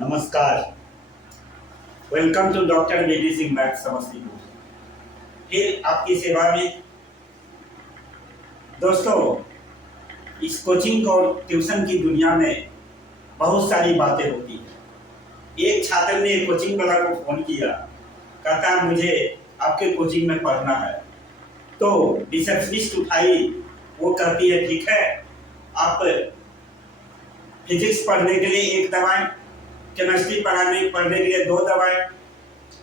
नमस्कार। Welcome to doctor Baby Singh math Samastipur. फिर आपकी सेवा में दोस्तों, इस कोचिंग और ट्यूशन की दुनिया में बहुत सारी बातें होती हैं। एक छात्र ने कोचिंग वाला को फोन किया, कहता मुझे आपके कोचिंग में पढ़ना है। तो रिसेप्शनिस्ट उठाई, वो कहती है ठीक है, आप फिजिक्स पढ़ने के लिए एक दवाएं, केमिस्ट्री पढ़ने के लिए 2 दवाएं,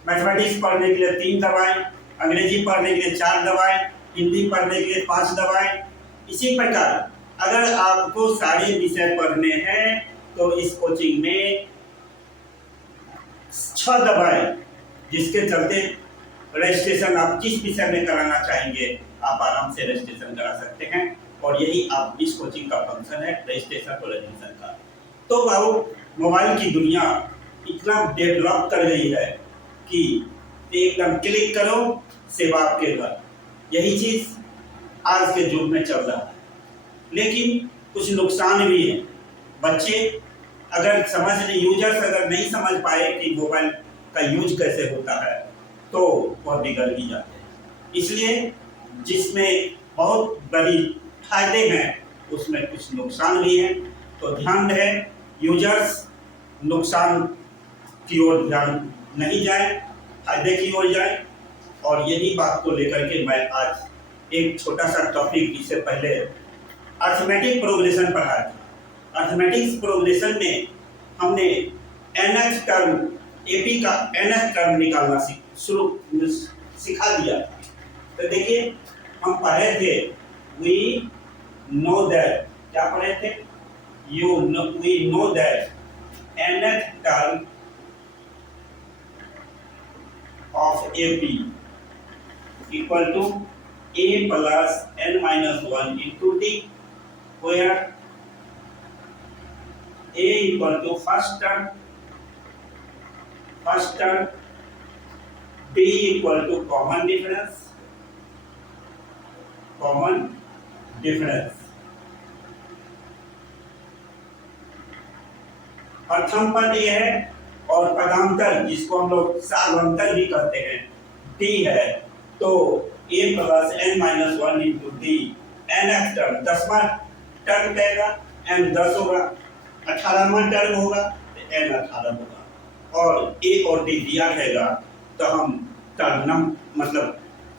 मैथमेटिक्स पढ़ने के लिए 3 दवाएं, अंग्रेजी पढ़ने के लिए 4 दवाएं, हिंदी पढ़ने के लिए 5 दवाएं। इसी प्रकार अगर आपको सारे विषय पढ़ने हैं तो इस कोचिंग में 6 दवाएं, जिसके चलते रजिस्ट्रेशन आप जिस विषय में कराना चाहेंगे आप आराम से रजिस्ट्रेशन करा सकते हैं। और यही आप इस कोचिंग का फंक्शन है, रजिस्ट्रेशन और एडमिशन का। तो बाबू, मोबाइल की दुनिया इतना डेवलप कर गई है कि एकदम क्लिक करो, सेवा आपके घर। यही चीज आज के युग में चल रहा है। लेकिन कुछ नुकसान भी है। बच्चे अगर यूजर्स अगर नहीं समझ पाए कि मोबाइल का यूज कैसे होता है तो वह बिगड़ भी जाते हैं। इसलिए जिसमें बहुत बड़ी फायदे हैं उसमें कुछ नुकसान भी हैं। तो ध्यान रहे, यूजर्स नुकसान की ओर ध्यान नहीं जाए, फायदे की ओर जाए। और यही बात को लेकर के मैं आज एक छोटा सा टॉपिक, इससे पहले अर्थमेटिक प्रोग्रेशन पढ़ा था। अर्थमेटिक्स प्रोग्रेशन में हमने nth टर्म, एपी का nth टर्म निकालना सिखा दिया। तो देखिए, हम पढ़े थे वी नो दैट, क्या पढ़े थे? We know that nth term of AP equal to A plus n minus 1 into D, where A equal to first term, D equal to common difference. प्रथम पद ये है और पदांतर, जिसको हम लोग सार्वंतर भी कहते हैं, D है। तो A plus n minus 1 into D, nth term 10वां टर्म रहेगा, n 10 होगा, 18वां टर्म होगा तो n 18 होगा। और A और D दिया रहेगा तो हम टर्म मतलब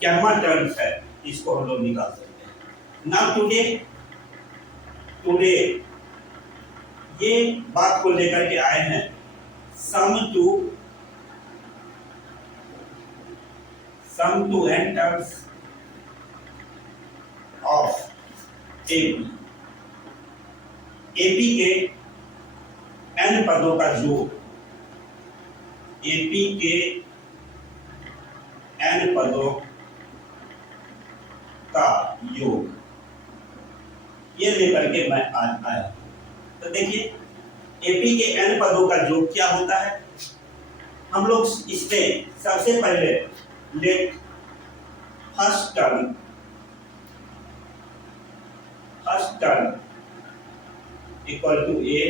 क्या टर्म है इसको हम लोग निकाल सकते हैं। नाउ टुडे ये बात को लेकर के आए हैं, sum to n terms of AP. AP के n पदों का योग, एपी के n पदों का योग, ये लेकर के मैं आज आया। तो देखिए, एपी के n पदों का योग क्या होता है। हम लोग इसमें सबसे पहले let first term equal to A,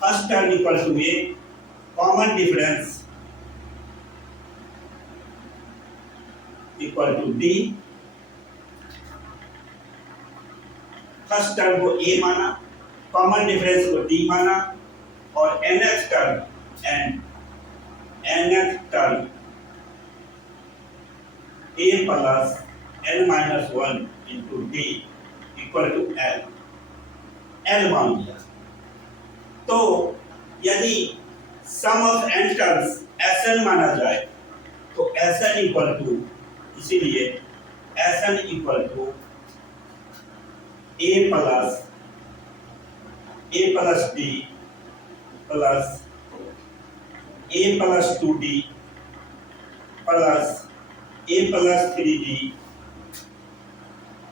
first term equal to A, common difference equal to D. First term को ए माना, कॉमन डिफरेंस को डी माना, और nth term a plus n minus 1 into d equal to l मान लिया। तो यदि sum of n terms Sn माना जाए तो Sn इक्वल टू, इसीलिए Sn equal to a plus d plus a plus 2d plus a plus 3d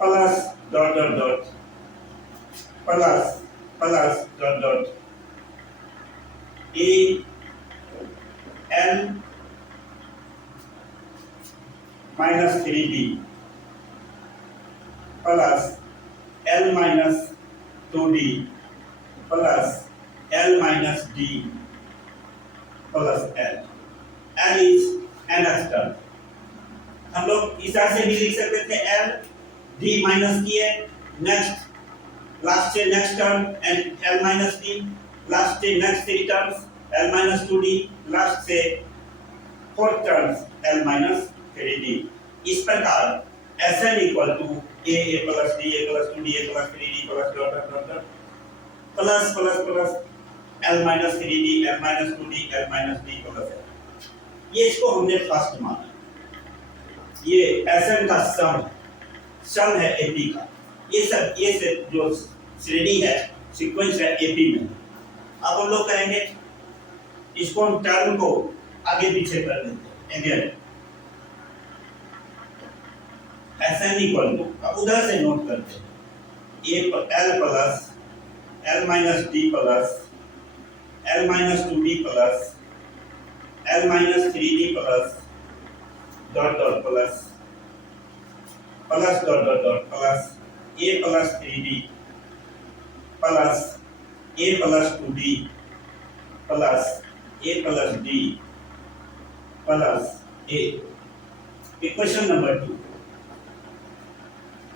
plus dot dot dot plus dot dot a n minus 3d plus l minus 2d plus l minus d plus l। l is nth term. हम लोग इस तरह से भी लिख सकते थे l d minus किए नेक्स्ट लास्ट से next term and l minus d last से next three terms l minus 2d last से fourth terms l minus 3d। इस प्रकार Sn equal to a plus d a plus 2d a plus 3d plus dot dot dot plus plus plus l minus 3d l minus 2d l minus d plus l। ये इसको हमने first माना। ये Sn का सम है AP का। ये सब जो श्रेणी है सीक्वेंस है AP में। अब हम लोग कहेंगे इसको हम टर्म को आगे पीछे कर देते हैं अगेन Sn इक्वल टू, अब उधर से नोट करते हैं a l plus l minus d plus l minus 2d plus l minus 3d plus dot dot plus plus dot dot dot plus a plus 3d plus a plus 2d plus a plus d plus a। Equation number 2।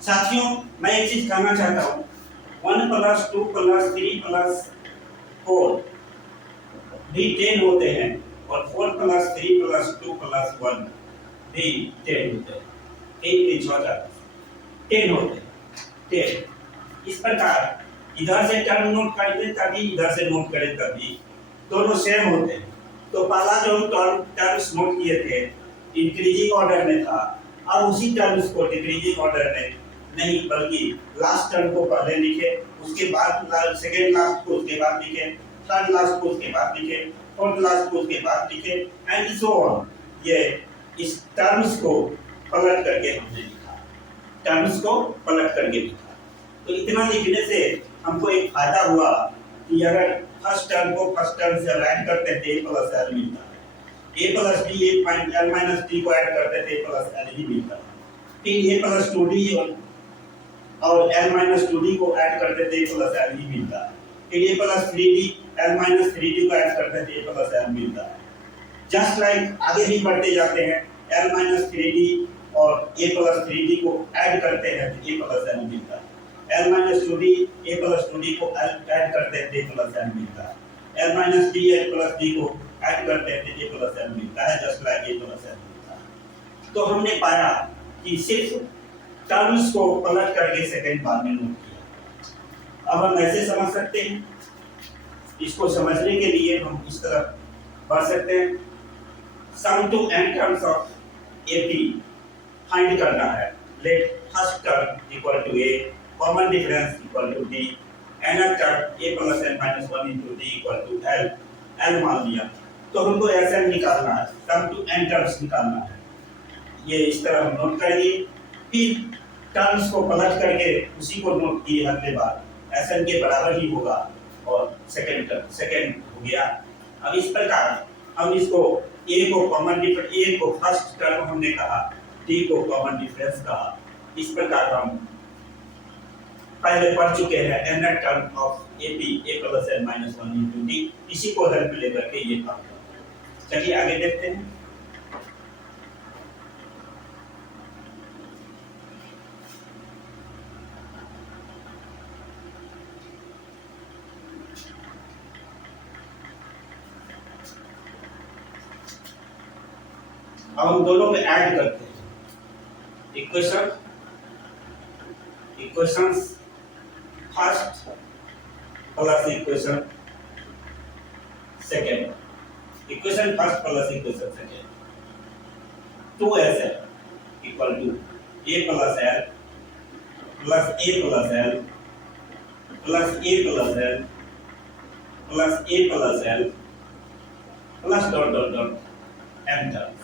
साथियों मैं एक चीज कहना चाहता हूँ 1 plus 2 plus 3 plus 4 भी 10 होते हैं और 4 प्लस 3 प्लस 2 प्लस 1 भी 10 होते हैं। 10 होते हैं 10। इस प्रकार इधर से टर्म नोट करें तभी इधर से नोट करें तभी दोनों सेम होते हैं। तो पहला जो टर्म्स नोट किए थे इंक्रीजिंग ऑर्डर में था, अब उसी टर्म्स को डिक्रीजिंग ऑर्डर में नहीं बल्कि लास्ट टर्म को पहले लिखे, उसके बाद सेकेंड लास्ट को उसके बाद लिखे, थर्ड लास्ट को उसके बाद लिखे, फोर्थ लास्ट को उसके बाद लिखे एंड सो ऑन। ये इस टर्म्स को पलट करके हमने लिखा, टर्म्स को पलट करके लिखा। तो इतना लिखने से हमको एक फायदा हुआ कि अगर फर्स्ट टर्म को फर्स्ट टर्म से ऐड करते थे प्लस l मिलता है, a plus d l minus d को ऐड करते थे प्लस l ही मिलता है। फिर a प्लस 2d और l माइनस 2d को ऐड करते थे प्लस l ही मिलता है। फिर a plus 3d l minus 3d को ऐड करते थे प्लस l मिलता है। जस्ट लाइक आगे भी बढ़ते जाते हैं l माइनस 3d और a प्लस 3d को ऐड करते हैं तो a प्लस l मिलता है। l minus 2d a plus 2d को ऐड करते हैं तो a प्लस l मिलता है। l minus d a plus d को ऐड करते हैं तो a प्लस l मिलता है, just like a plus l मिलता है। तो हमने पाया कि सिर्फ टर्म्स को पलट करके सेकंड बार में नोट किया। अब हम ऐसे समझ सकते हैं, इसको समझने के लिए हम इस तरह पढ़ सकते हैं sum to n terms of AP find करना है। Let first term equal to a, common difference equal to d, nth term a plus n minus 1 into d equal to l मान लिया। तो हमको Sn निकालना है, सम टू n टर्म्स निकालना है। ये इस तरह हम नोट कर लिए, फिर टर्म्स को पलट करके उसी को नोट किए अगले बार Sn के बराबर ही होगा और सेकंड हो गया। अब इस प्रकार हम इसको a को कॉमन डिफरेंस, a को फर्स्ट टर्म हमने कहा, d को कॉमन डिफरेंस कहा। इस प्रकार हम पहले पढ़ चुके हैं nth term of AP a plus n minus 1 into d। इसी को हेल्प लेकर के ये काम करते हैं। चलिए आगे देखते हैं। अब हम दोनों पे ऐड करते हैं equations first plus equation second, equation first plus equation second. 2Sn equal to a plus l plus a plus l plus a plus l plus a plus l plus dot dot dot m terms.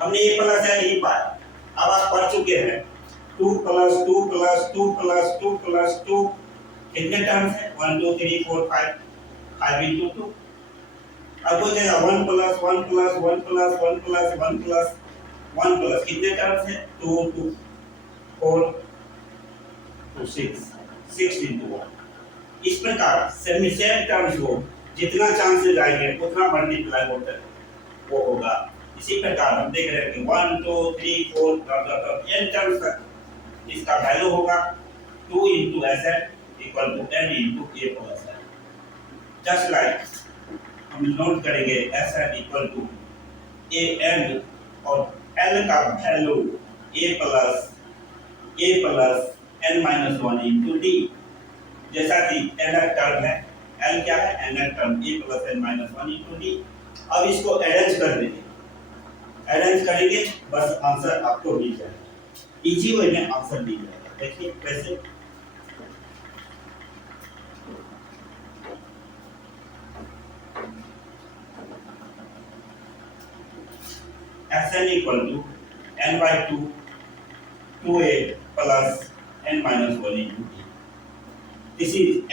हमने a plus l ही पाया। अब आप पढ़ चुके हैं 2 plus 2 plus 2 plus 2 plus 2 कितने terms हैं 1 2 3 4 5 into 2। अब हो जाएगा 1 plus 1 plus 1 plus 1 plus 1 plus 1 plus कितने टर्म्स हैं 2 2। 4 to 6 into 1। इस प्रकार सेमी सेम टर्म्स को जितना चांसेस आएंगे उतना मल्टीप्लाई होता है वो होगा। इसी प्रकार हम देख रहे हैं कि 1 2 3 4 n टर्म्स तक इसका वैल्यू होगा 2 into sn equal to n into a plus n। Just like हम नोट करेंगे sn equal to an और l का value a plus n minus 1 into d। जैसा कि nth टर्म है l क्या है nth term a plus n minus 1 into d। अब इसको अरेंज कर देंगे, अरेंज करेंगे बस आंसर आपको मिल जाएगा, इजी वे में आंसर मिल जाएगा। देखिए कैसे, Sn equal to n by 2 2a plus n minus 1 into d। This is